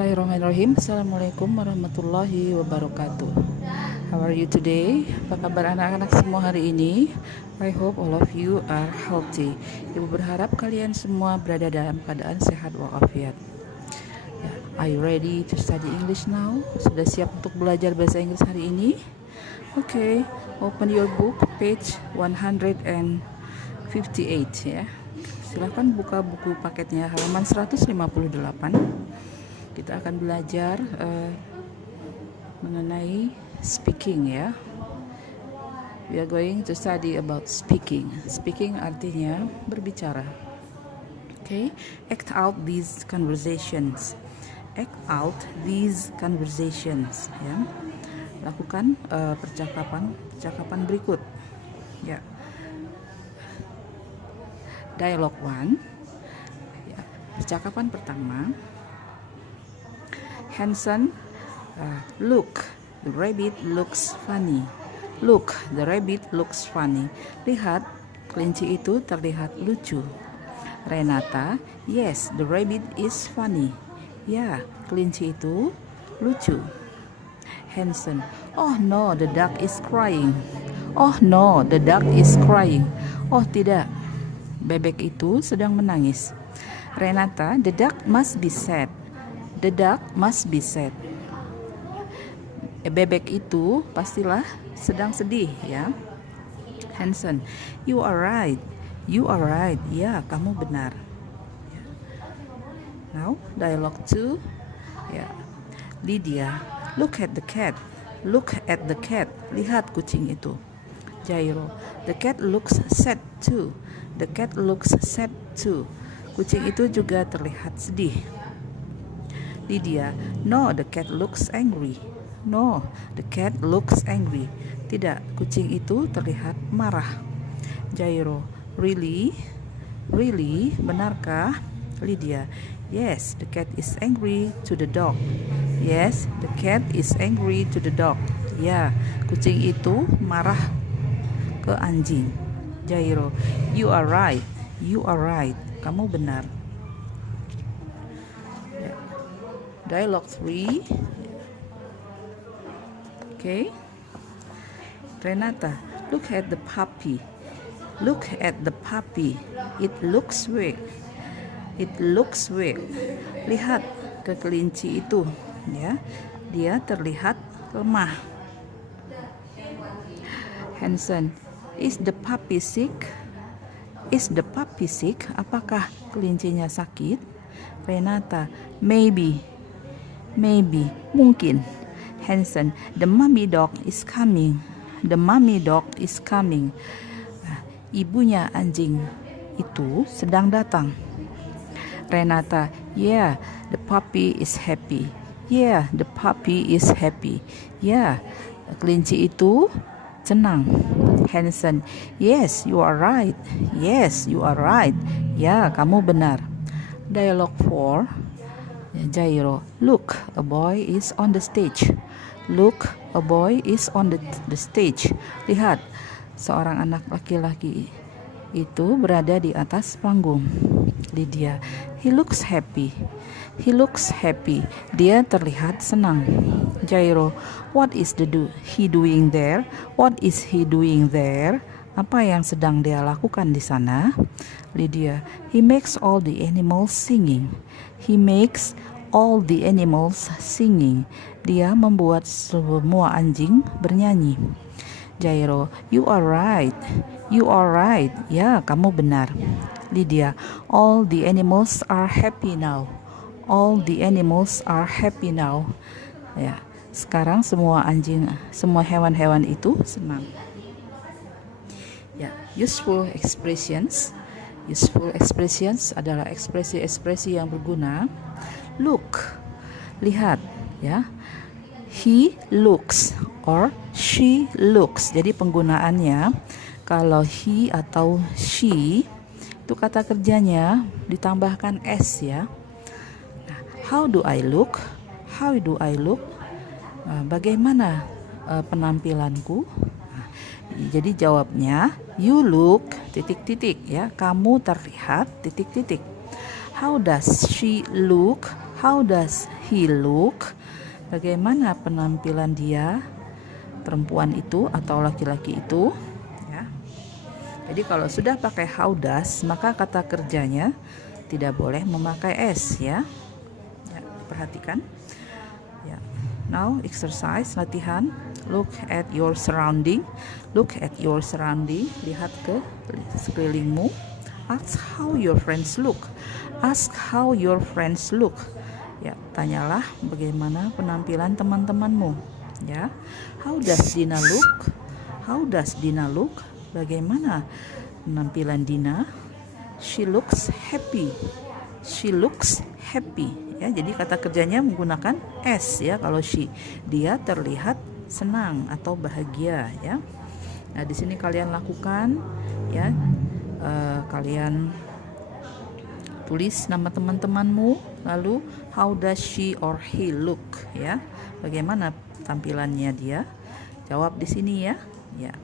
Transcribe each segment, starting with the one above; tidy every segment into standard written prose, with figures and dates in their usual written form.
Bismillahirrahmanirrahim. Assalamualaikum warahmatullahi wabarakatuh. How are you today? Apa kabar anak-anak semua hari ini? I hope all of you are healthy. Ibu berharap kalian semua berada dalam keadaan sehat walafiat. Are you ready to study English now? Sudah siap untuk belajar bahasa Inggris hari ini? Okay, open your book page 158 ya. Silahkan buka buku paketnya halaman 158. Kita akan belajar mengenai speaking ya. We are going to study about speaking. Speaking artinya berbicara. Okay, act out these conversations. Act out these conversations ya. Lakukan percakapan berikut. Ya. Dialogue 1. Ya. Percakapan pertama. Hanson, look, the rabbit looks funny. Look, the rabbit looks funny. Lihat, kelinci itu terlihat lucu. Renata, yes, the rabbit is funny. Ya, kelinci itu lucu. Hanson, oh no, the duck is crying. Oh no, the duck is crying. Oh tidak, bebek itu sedang menangis. Renata, the duck must be sad. The duck must be sad. Bebek itu pastilah sedang sedih ya. Hanson, you are right. You are right. Ya, kamu benar. Now, dialogue 2. Ya. Lydia, look at the cat. Look at the cat. Lihat kucing itu. Jairo, the cat looks sad too. The cat looks sad too. Kucing itu juga terlihat sedih. Lydia, no, the cat looks angry. No, the cat looks angry. Tidak, kucing itu terlihat marah. Jairo, really? Really? Benarkah? Lydia, yes, the cat is angry to the dog. Yes, the cat is angry to the dog. Ya, kucing itu marah ke anjing. Jairo, you are right. You are right. Kamu benar. Dialogue 3. Okay. Renata, look at the puppy. Look at the puppy. It looks weak. It looks weak. Lihat ke kelinci itu, ya. Dia terlihat lemah. Hanson, is the puppy sick? Is the puppy sick? Apakah kelincinya sakit? Renata, maybe. Maybe, mungkin. Hanson, the mommy dog is coming. The mommy dog is coming. Ibunya anjing itu sedang datang. Renata, yeah, the puppy is happy. Yeah, the puppy is happy. Yeah, kelinci itu senang. Hanson, yes, you are right. Yes, you are right. Ya, kamu benar. Dialogue 4. Jairo, look, a boy is on the stage. Look, a boy is on the stage. Lihat, seorang anak laki-laki itu berada di atas panggung. Lydia, he looks happy. He looks happy. Dia terlihat senang. Jairo, what is he doing there? What is he doing there? Apa yang sedang dia lakukan di sana? Lydia, he makes all the animals singing. He makes all the animals singing. Dia membuat semua anjing bernyanyi. Jairo, you are right. You are right. Ya, kamu benar. Lydia, all the animals are happy now. All the animals are happy now. Ya, sekarang semua hewan-hewan itu senang. Ya, useful expressions. Useful expressions adalah ekspresi-ekspresi yang berguna. Look, lihat, ya. He looks or she looks. Jadi penggunaannya kalau he atau she itu kata kerjanya ditambahkan s ya. Nah, how do I look? How do I look? Bagaimana penampilanku? Jadi jawabnya you look titik-titik ya, kamu terlihat titik-titik. How does she look? How does he look? Bagaimana penampilan dia, perempuan itu atau laki-laki itu, ya. Jadi kalau sudah pakai how does, maka kata kerjanya tidak boleh memakai s, ya. Ya, perhatikan. Ya. Now exercise, latihan. Look at your surrounding. Look at your surrounding. Lihat ke sekelilingmu. Ask how your friends look. Ask how your friends look. Ya, tanyalah bagaimana penampilan teman-temanmu. Ya, how does Dina look? How does Dina look? Bagaimana penampilan Dina? She looks happy. She looks happy. Ya, jadi kata kerjanya menggunakan s, ya. Kalau she, dia terlihat senang atau bahagia, ya. Nah, di sini kalian lakukan, ya. Kalian tulis nama teman-temanmu, lalu how does she or he look, ya. Bagaimana tampilannya dia? Jawab di sini, ya. Ya.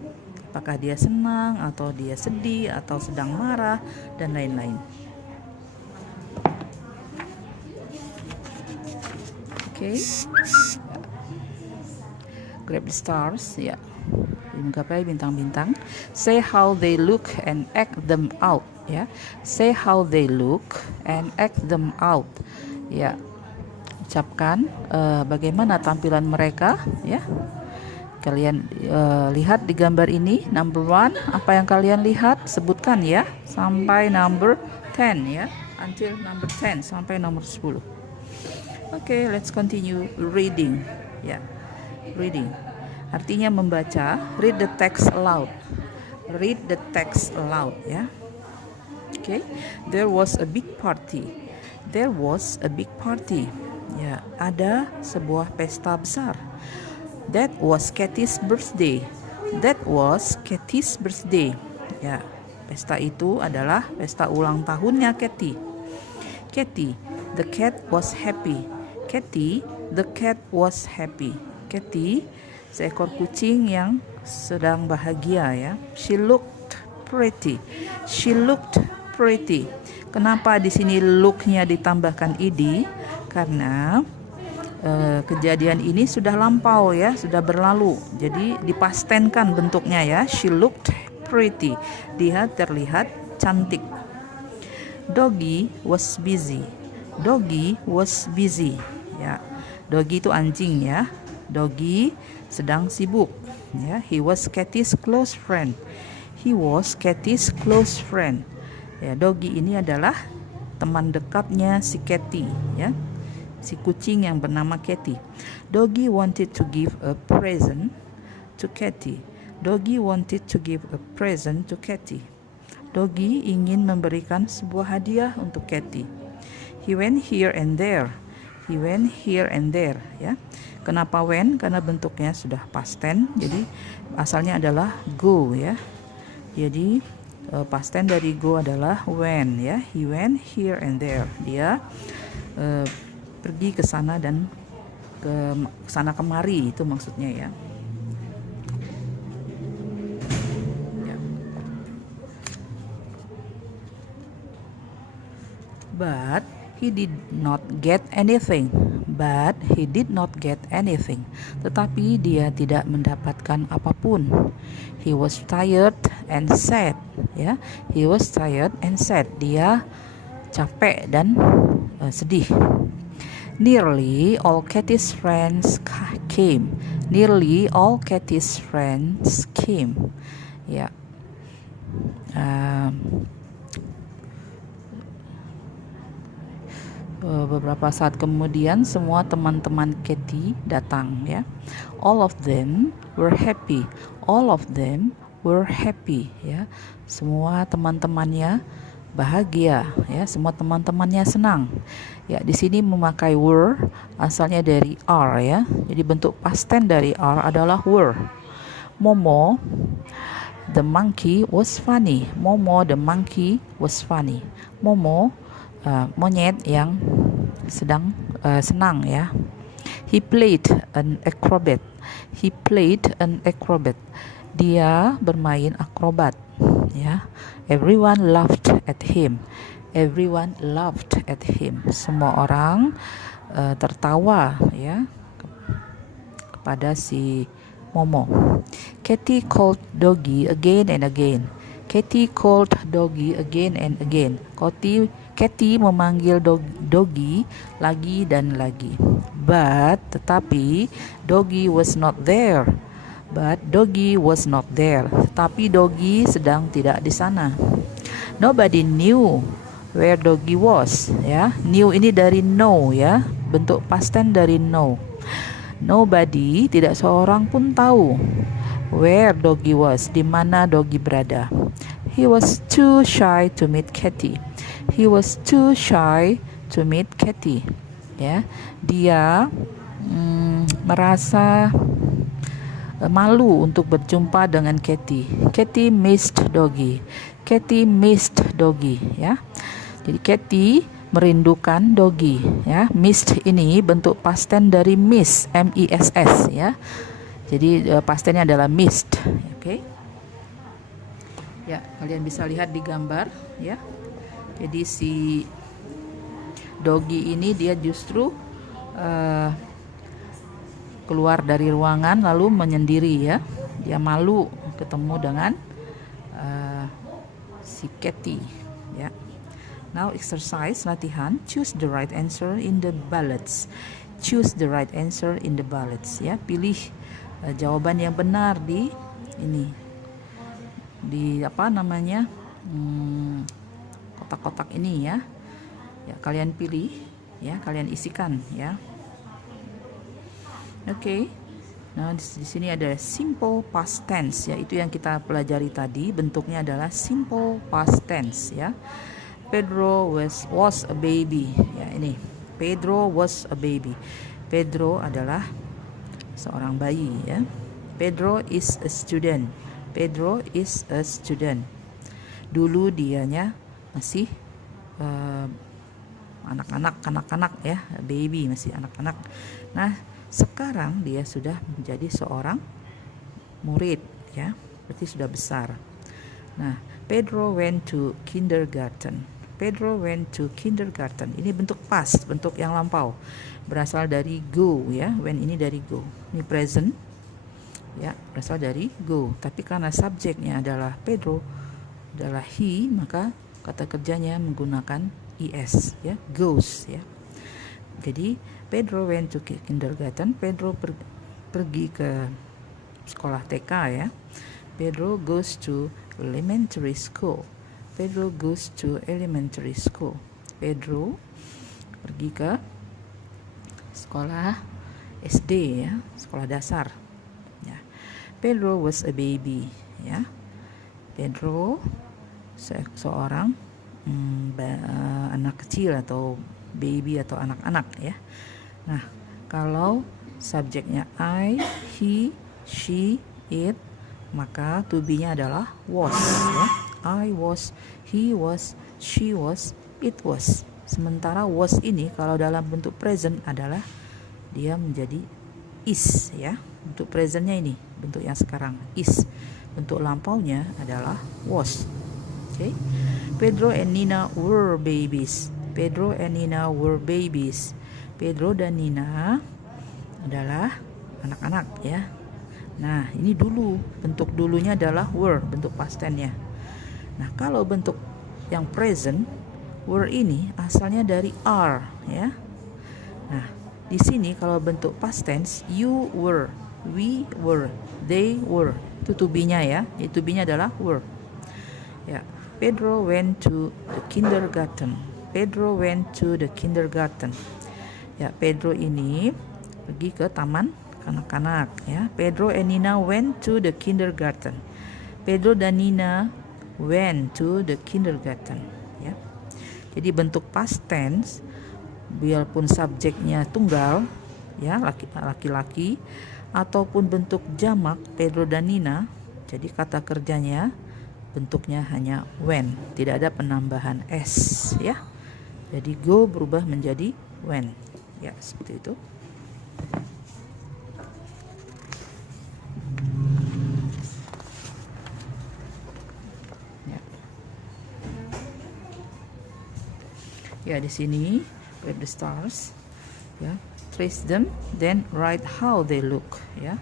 Apakah dia senang atau dia sedih atau sedang marah dan lain-lain. Oke. Grab the stars, ya. Menggapai bintang-bintang. Say how they look and act them out, ya. Say how they look and act them out, ya. Ucapkan bagaimana tampilan mereka, ya. Kalian lihat di gambar ini, number 1, apa yang kalian lihat, sebutkan, ya, sampai number 10, ya, until number 10, sampai nomor 10. Oke, let's continue reading, ya. Reading artinya membaca. Read the text aloud. Read the text aloud, ya. Okay. There was a big party. There was a big party. Ya, ada sebuah pesta besar. That was Kathy's birthday. That was Kathy's birthday. Ya, pesta itu adalah pesta ulang tahunnya Kathy. Kathy, the cat was happy. Kathy, the cat was happy. Kathy, seekor kucing yang sedang bahagia, ya. She looked pretty. She looked pretty. Kenapa di sini look-nya ditambahkan ed? Karena kejadian ini sudah lampau, ya, sudah berlalu. Jadi dipastenkan bentuknya, ya. She looked pretty. Dia terlihat cantik. Doggy was busy. Doggy was busy. Ya. Doggy itu anjing, ya. Doggy sedang sibuk, ya. He was Kathy's close friend. He was Kathy's close friend. Ya, doggy ini adalah teman dekatnya si Kathy, ya. Si kucing yang bernama Kathy. Doggy wanted to give a present to Kathy. Doggy wanted to give a present to Kathy. Doggy ingin memberikan sebuah hadiah untuk Kathy. He went here and there. He went here and there, ya. Kenapa when? Karena bentuknya sudah past tense, jadi asalnya adalah go, ya. Jadi past tense dari go adalah when, ya. He went here and there. Dia pergi ke sana dan ke sana kemari, itu maksudnya, ya. Ya. But he did not get anything. But he did not get anything. Tetapi dia tidak mendapatkan apapun. He was tired and sad, ya. He was tired and sad. Dia capek dan sedih. Nearly all Kathy's friends came. Nearly all Kathy's friends came. Ya. Beberapa saat kemudian semua teman-teman Kathy datang, ya. All of them were happy. All of them were happy, ya. Semua teman-temannya bahagia, ya. Semua teman-temannya senang. Ya, di sini memakai were, asalnya dari are, ya. Jadi bentuk past tense dari are adalah were. Momo, the monkey was funny. Momo, the monkey was funny. Momo, monyet yang sedang senang, ya. He played an acrobat. He played an acrobat. Dia bermain akrobat, ya. Everyone laughed at him. Everyone laughed at him. Semua orang tertawa ya kepada si Momo. Katy called Doggy again and again. Katy called Doggy again and again. Katy memanggil Doggy lagi dan lagi. Tetapi Doggy was not there. Doggy was not there. Tetapi Doggy sedang tidak di sana. Nobody knew where Doggy was. Ya, knew ini dari know ya, bentuk past tense dari know. Nobody, tidak seorang pun tahu where Doggy was, di mana Doggy berada. He was too shy to meet Katy. He was too shy to meet Katy. Ya, dia merasa malu untuk berjumpa dengan Katy. Katy missed Doggy. Katy missed Doggy. Ya, jadi Katy merindukan Doggy. Ya, missed ini bentuk past tense dari miss, M-I-S-S ya. Jadi past tense-nya adalah missed. Oke. Ya, kalian bisa lihat di gambar ya. Jadi si Doggy ini dia justru keluar dari ruangan lalu menyendiri ya. Dia malu ketemu dengan si Katy ya. Now exercise latihan, choose the right answer in the bullets. Choose the right answer in the bullets ya. Pilih jawaban yang benar di ini. Di apa namanya? Kotak-kotak ini ya. Ya, kalian pilih ya, kalian isikan ya. Oke. Nah, di sini ada simple past tense ya. Itu yang kita pelajari tadi, bentuknya adalah simple past tense ya. Pedro was a baby. Ya, ini. Pedro was a baby. Pedro adalah seorang bayi ya. Pedro is a student. Pedro is a student. Dulu dianya masih anak-anak ya, baby, masih anak-anak. Nah, sekarang dia sudah menjadi seorang murid ya. Berarti sudah besar. Nah, Pedro went to kindergarten. Pedro went to kindergarten. Ini bentuk past, bentuk yang lampau. Berasal dari go ya. When ini dari go. Ini present. Ya, berasal dari go. Tapi karena subjeknya adalah Pedro, adalah he, maka kata kerjanya menggunakan is ya, goes ya. Jadi Pedro went to kindergarten. Pedro pergi ke sekolah TK ya. Pedro goes to elementary school. Pedro goes to elementary school. Pedro pergi ke sekolah SD ya, sekolah dasar. Ya. Pedro was a baby ya. Pedro seorang anak kecil atau baby atau anak-anak ya. Nah, kalau subjeknya I, he, she, it, maka to be-nya adalah was ya. I was, he was, she was, it was. Sementara was ini kalau dalam bentuk present adalah dia menjadi is ya. Bentuk presentnya ini, bentuk yang sekarang is. Bentuk lampaunya adalah was. Okay. Pedro and Nina were babies. Pedro and Nina were babies. Pedro dan Nina adalah anak-anak ya. Nah, ini dulu, bentuk dulunya adalah were, bentuk past tense-nya. Nah, kalau bentuk yang present, were ini asalnya dari are ya. Nah, di sini kalau bentuk past tense, you were, we were, they were. Itu to be-nya ya. Itu to be-nya adalah were. Ya. Pedro went to the kindergarten. Pedro went to the kindergarten. Ya, Pedro ini pergi ke taman kanak-kanak ya. Pedro and Nina went to the kindergarten. Pedro dan Nina went to the kindergarten ya. Jadi bentuk past tense biarpun subjeknya tunggal ya, laki-laki ataupun bentuk jamak Pedro dan Nina, jadi kata kerjanya bentuknya hanya when, tidak ada penambahan s ya. Jadi go berubah menjadi when ya, seperti itu. Ya, di sini where the stars. ya. Trace them, then write how they look, ya.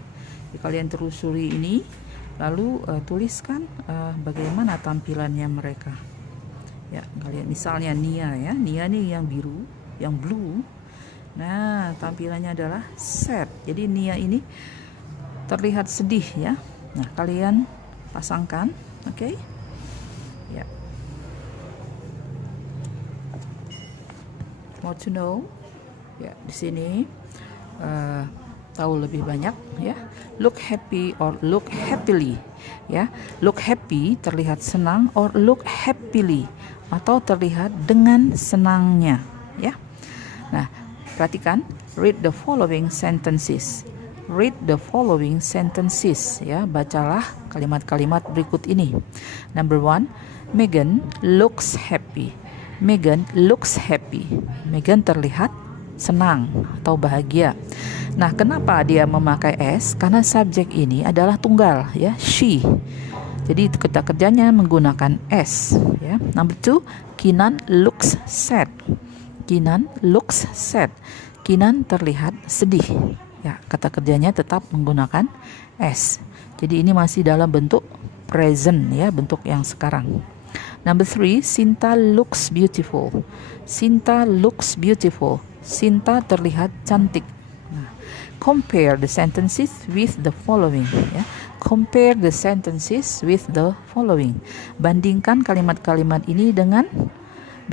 Jadi kalian telusuri ini, lalu tuliskan bagaimana tampilannya mereka. Ya, kalian misalnya Nia, ya. Nia nih yang biru, yang blue. Nah, tampilannya adalah sad. Jadi Nia ini terlihat sedih, ya. Nah, kalian pasangkan, oke? Ya. More to know, ya, di sini tahu lebih banyak, ya. Look happy or look happily, ya. Look happy terlihat senang, or look happily atau terlihat dengan senangnya, ya. Nah, perhatikan, read the following sentences. Read the following sentences, ya. Bacalah kalimat-kalimat berikut ini. Number 1, Megan looks happy. Megan looks happy. Megan terlihat senang atau bahagia. Nah, kenapa dia memakai S? Karena subjek ini adalah tunggal, ya, she. Jadi kata kerjanya menggunakan S, ya. Number 2, Kinan looks sad. Kinan looks sad. Kinan terlihat sedih. Ya, kata kerjanya tetap menggunakan S. Jadi ini masih dalam bentuk present, ya, bentuk yang sekarang. Number 3, Sinta looks beautiful. Sinta looks beautiful. Sinta terlihat cantik. Nah, compare the sentences with the following, ya. Compare the sentences with the following. Bandingkan kalimat-kalimat ini dengan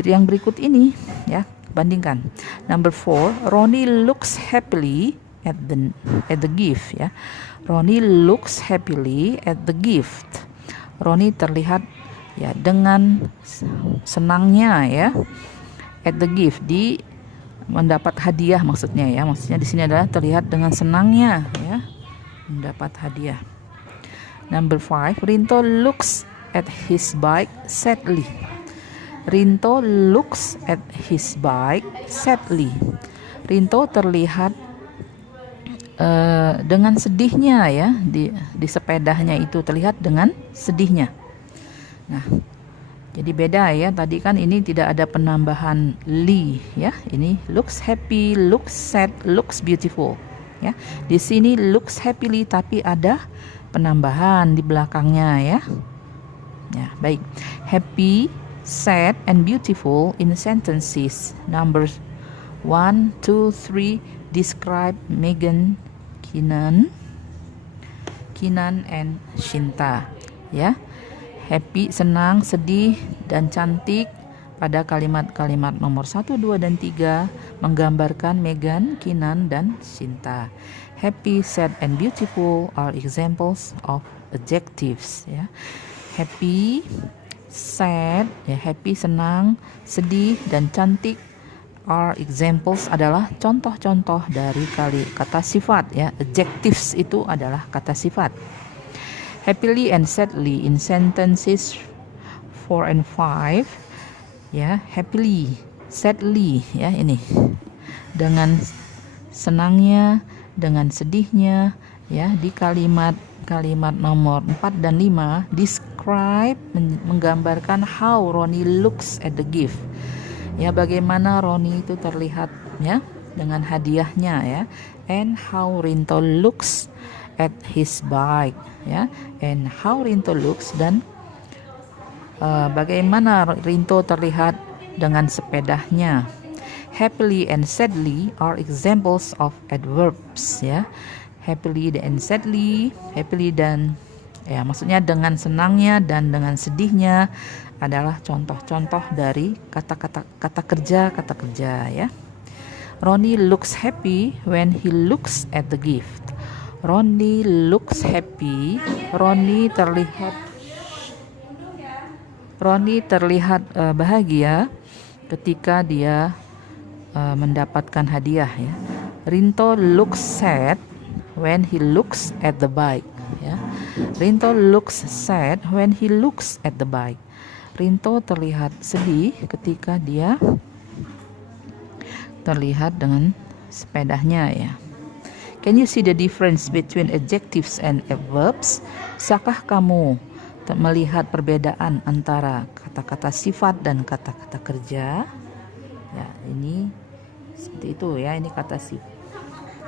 yang berikut ini, ya. Bandingkan. Number 4, Ronnie looks happily at the gift, ya. Ronnie looks happily at the gift. Ronnie terlihat, ya, dengan senangnya, ya, at the gift, di mendapat hadiah maksudnya, ya. Maksudnya di sini adalah terlihat dengan senangnya, ya, mendapat hadiah. Number 5, Rinto looks at his bike sadly. Rinto looks at his bike sadly. Rinto terlihat dengan sedihnya, ya, di sepedanya itu terlihat dengan sedihnya. Nah, jadi beda, ya. Tadi kan ini tidak ada penambahan li, ya. Ini looks happy, looks sad, looks beautiful, ya. Di sini looks happily tapi ada penambahan di belakangnya, ya. Ya, baik. Happy, sad, and beautiful in sentences. Numbers 1, 2, 3 describe Megan, Kinan, and Shinta, ya. Happy, senang, sedih, dan cantik pada kalimat-kalimat nomor 1, 2, dan 3 menggambarkan Megan, Kinan, dan Shinta. Happy, sad, and beautiful are examples of adjectives, ya. Happy, sad, ya, happy, senang, sedih, dan cantik are examples adalah contoh-contoh dari kata sifat, ya. Adjectives itu adalah kata sifat. Happily and sadly in sentences 4 and 5, ya. Happily, sadly, ya, ini dengan senangnya, dengan sedihnya, ya. Di kalimat nomor 4 dan 5 describe, menggambarkan how Ronnie looks at the gift, ya, bagaimana Ronnie itu terlihat, ya, dengan hadiahnya, ya. And how Rinto looks at his bike, ya. And how Rinto looks, dan bagaimana Rinto terlihat dengan sepedanya. Happily and sadly are examples of adverbs, ya. Happily and sadly, happily dan, ya, maksudnya dengan senangnya dan dengan sedihnya adalah contoh-contoh dari kata kerja, ya. Ronnie looks happy when he looks at the gift. Ronnie looks happy. Ronnie terlihat bahagia ketika dia mendapatkan hadiah, ya. Rinto looks sad when he looks at the bike, ya. Rinto looks sad when he looks at the bike. Rinto terlihat sedih ketika dia terlihat dengan sepedanya, ya. Can you see the difference between adjectives and adverbs? Bisakah kamu melihat perbedaan antara kata-kata sifat dan kata-kata kerja? Ya, ini Seperti itu ya, ini kata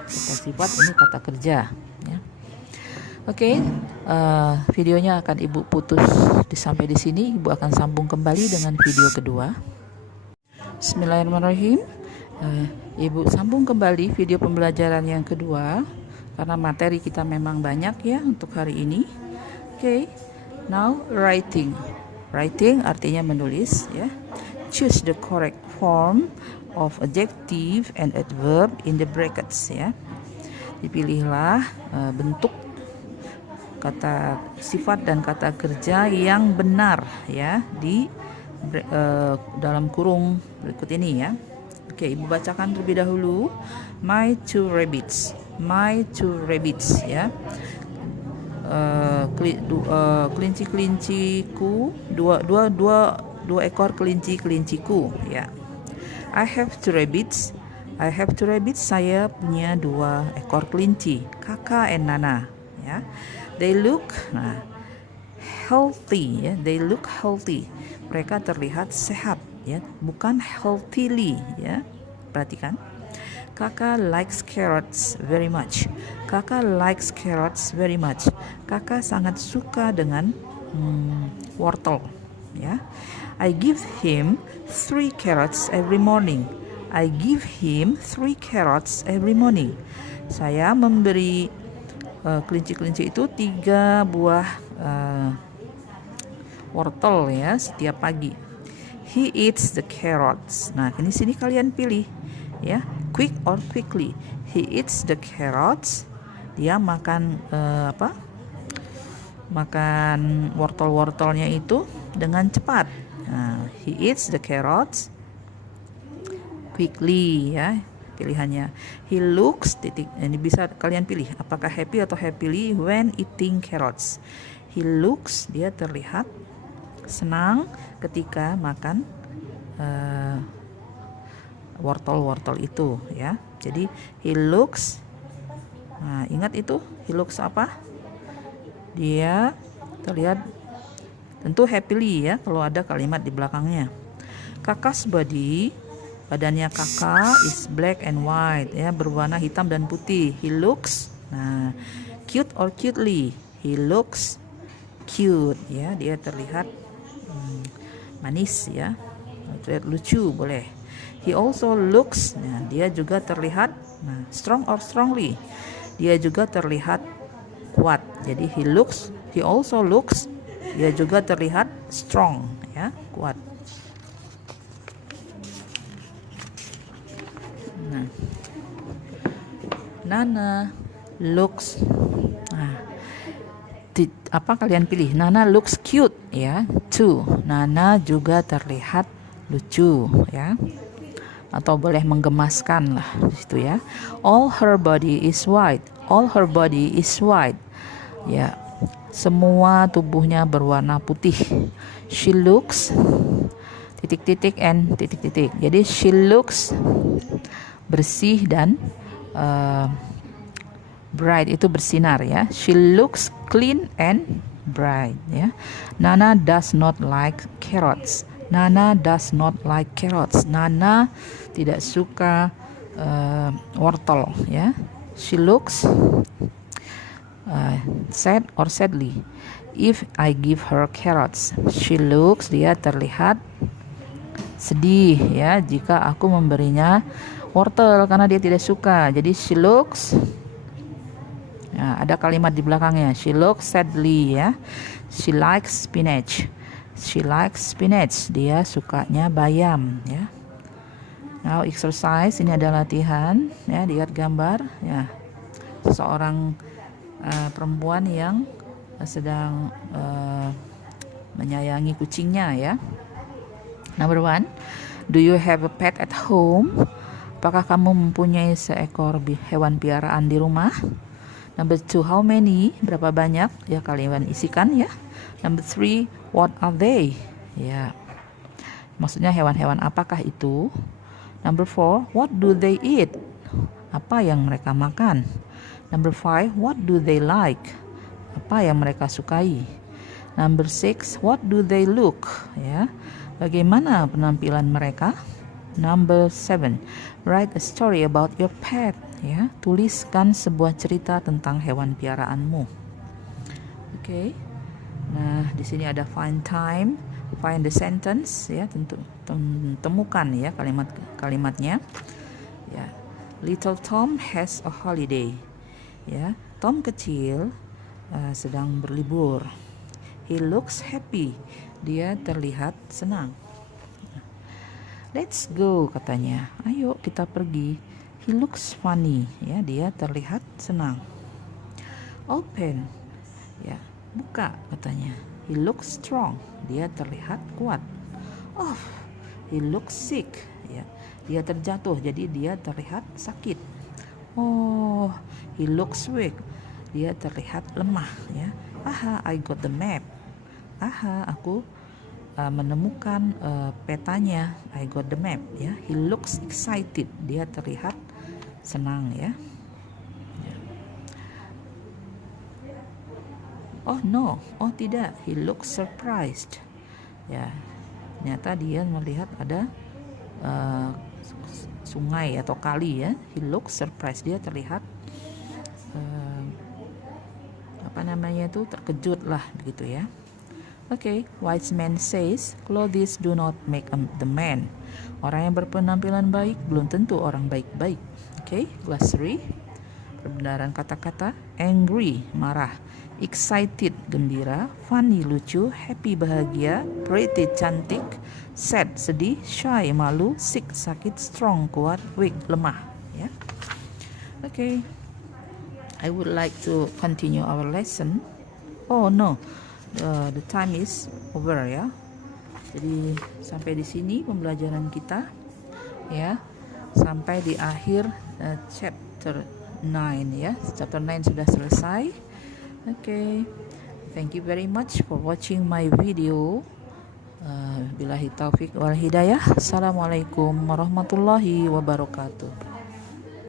sifat, ini kata kerja ya. Oke, videonya akan Ibu putus sampai di sini. Ibu akan sambung kembali dengan video kedua. Bismillahirrahmanirrahim. Ibu sambung kembali video pembelajaran yang kedua karena materi kita memang banyak ya untuk hari ini. Oke, now writing. Writing artinya menulis ya. Choose the correct form of adjective and adverb in the brackets ya. Dipilihlah bentuk kata sifat dan kata kerja yang benar ya di dalam kurung berikut ini ya. Oke, Ibu bacakan terlebih dahulu. My two rabbits ya. Kelinci-kelinciku, dua ekor kelinci-kelinciku ya. I have two rabbits, saya punya 2 ekor kelinci, Kakak and Nana ya. They look healthy ya, mereka terlihat sehat ya, bukan healthily ya. Perhatikan. Kakak likes carrots very much. Kakak sangat suka dengan wortel ya. I give him 3 carrots every morning. Saya memberi kelinci-kelinci itu 3 buah wortel ya setiap pagi. He eats the carrots. Nah, di sini kalian pilih ya, quick or quickly. He eats the carrots. Dia makan makan wortel-wortelnya itu dengan cepat. Nah, he eats the carrots quickly ya pilihannya. He looks ini bisa kalian pilih apakah happy atau happily when eating carrots. He looks, dia terlihat senang ketika makan wortel-wortel itu ya. Jadi he looks, nah ingat itu he looks apa? Dia terlihat tentu happily ya kalau ada kalimat di belakangnya. Kakak's body, badannya kakak is black and white ya, berwarna hitam dan putih. He looks, nah cute or cutely. He looks cute ya, dia terlihat manis ya, terlihat lucu boleh. He also looks, nah dia juga terlihat strong or strongly, dia juga terlihat kuat. Jadi he also looks, dia juga terlihat strong ya, kuat. Nah, Nana looks, apa kalian pilih? Nana looks cute ya, too. Nana juga terlihat lucu ya, atau boleh menggemaskan lah di situ ya. All her body is white ya, semua tubuhnya berwarna putih. She looks and jadi she looks bersih dan bright itu bersinar ya. She looks clean and bright ya. Nana does not like carrots. Nana tidak suka wortel ya. She looks sad or sadly if I give her carrots. She looks, dia terlihat sedih ya jika aku memberinya wortel karena dia tidak suka. Jadi she looks, nah, ada kalimat di belakangnya. She looks sadly ya. She likes spinach. Dia sukanya bayam ya. Now exercise, ini ada latihan ya, lihat gambar ya. Seseorang perempuan yang sedang menyayangi kucingnya ya. Number 1, do you have a pet at home? Apakah kamu mempunyai seekor hewan piaraan di rumah? Number 2, how many? Berapa banyak? Ya, kalian isikan ya. Number 3, what are they? Ya, maksudnya hewan-hewan apakah itu? Number 4, what do they eat? Apa yang mereka makan? Number 5, what do they like? Apa yang mereka sukai? Number 6, what do they look? Ya, bagaimana penampilan mereka? Number 7, write a story about your pet. Ya, tuliskan sebuah cerita tentang hewan piaraanmu. Oke. Nah, di sini ada find time, find the sentence, ya, tentu temukan ya kalimatnya. Ya. Little Tom has a holiday. Ya, Tom kecil sedang berlibur. He looks happy. Dia terlihat senang. Let's go, katanya. Ayo kita pergi. He looks funny. Ya, dia terlihat senang. Open. Ya, buka, katanya. He looks strong. Dia terlihat kuat. Off. He looks sick. Ya, dia terjatuh, jadi dia terlihat sakit. Oh, he looks weak. Dia terlihat lemah. Ya. Aha, I got the map. Aha, aku menemukan petanya. I got the map. Ya, he looks excited. Dia terlihat senang. Ya. Oh no, oh tidak. He looks surprised. Ya, ternyata dia melihat ada sungai atau kali ya. He looks surprised. Dia terlihat terkejut lah begitu ya. Oke, wise man says, clothes do not make the man. Orang yang berpenampilan baik belum tentu orang baik-baik. Oke, glossary. Perbenaran kata-kata: angry, marah; excited, gembira; funny, lucu; happy, bahagia; pretty, cantik; sad, sedih; shy, malu; sick, sakit; strong, kuat; weak, lemah. Ya. Oke. I would like to continue our lesson. Oh no. The time is over ya. Jadi sampai di sini pembelajaran kita ya. Sampai di akhir chapter 9 ya. Chapter 9 sudah selesai. Okay. Thank you very much for watching my video. Billahi taufik wal hidayah. Assalamualaikum warahmatullahi wabarakatuh.